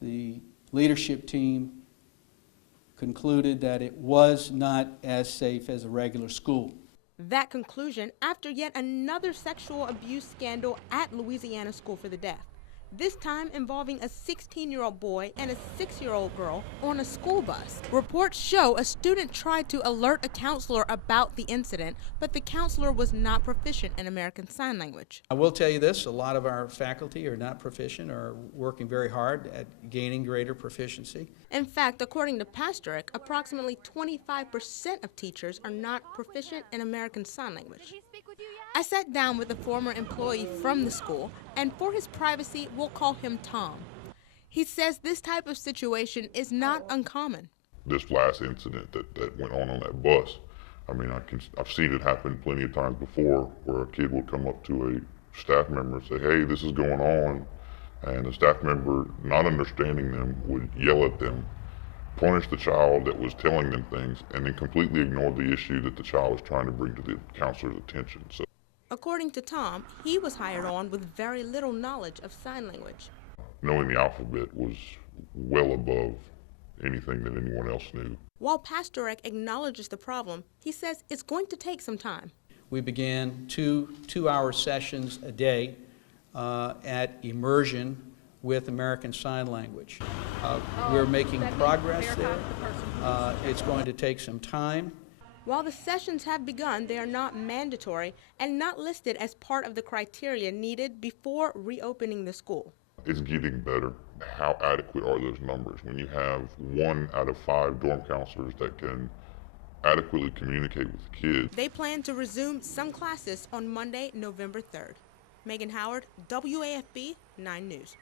the leadership team concluded that it was not as safe as a regular school. That conclusion after yet another sexual abuse scandal at Louisiana School for the Deaf, this time involving a 16-year-old boy and a 6-year-old girl on a school bus. Reports show a student tried to alert a counselor about the incident, but the counselor was not proficient in American Sign Language. I will tell you this, a lot of our faculty are not proficient, are working very hard at gaining greater proficiency. In fact, according to Pastorick, approximately 25% of teachers are not proficient in American Sign Language. I sat down with a former employee from the school, and for his privacy, we'll call him Tom. He says this type of situation is not uncommon. This last incident that went on that bus, I mean, I've seen it happen plenty of times before, where a kid will come up to a staff member and say, "Hey, this is going on," and the staff member, not understanding them, would yell at them, punish the child that was telling them things, and then completely ignore the issue that the child was trying to bring to the counselor's attention. So, according to Tom, he was hired on with very little knowledge of sign language. knowing the alphabet was well above anything that anyone else knew. While Pastorick acknowledges the problem, he says it's going to take some time. We began two-hour sessions a day at immersion with American Sign Language. We're making progress there. It's going to take some time. While the sessions have begun, they are not mandatory and not listed as part of the criteria needed before reopening the school. It's getting better. How adequate are those numbers? When you have 1 out of 5 dorm counselors that can adequately communicate with the kids. They plan to resume some classes on Monday, November 3rd. Megan Howard, WAFB 9 News.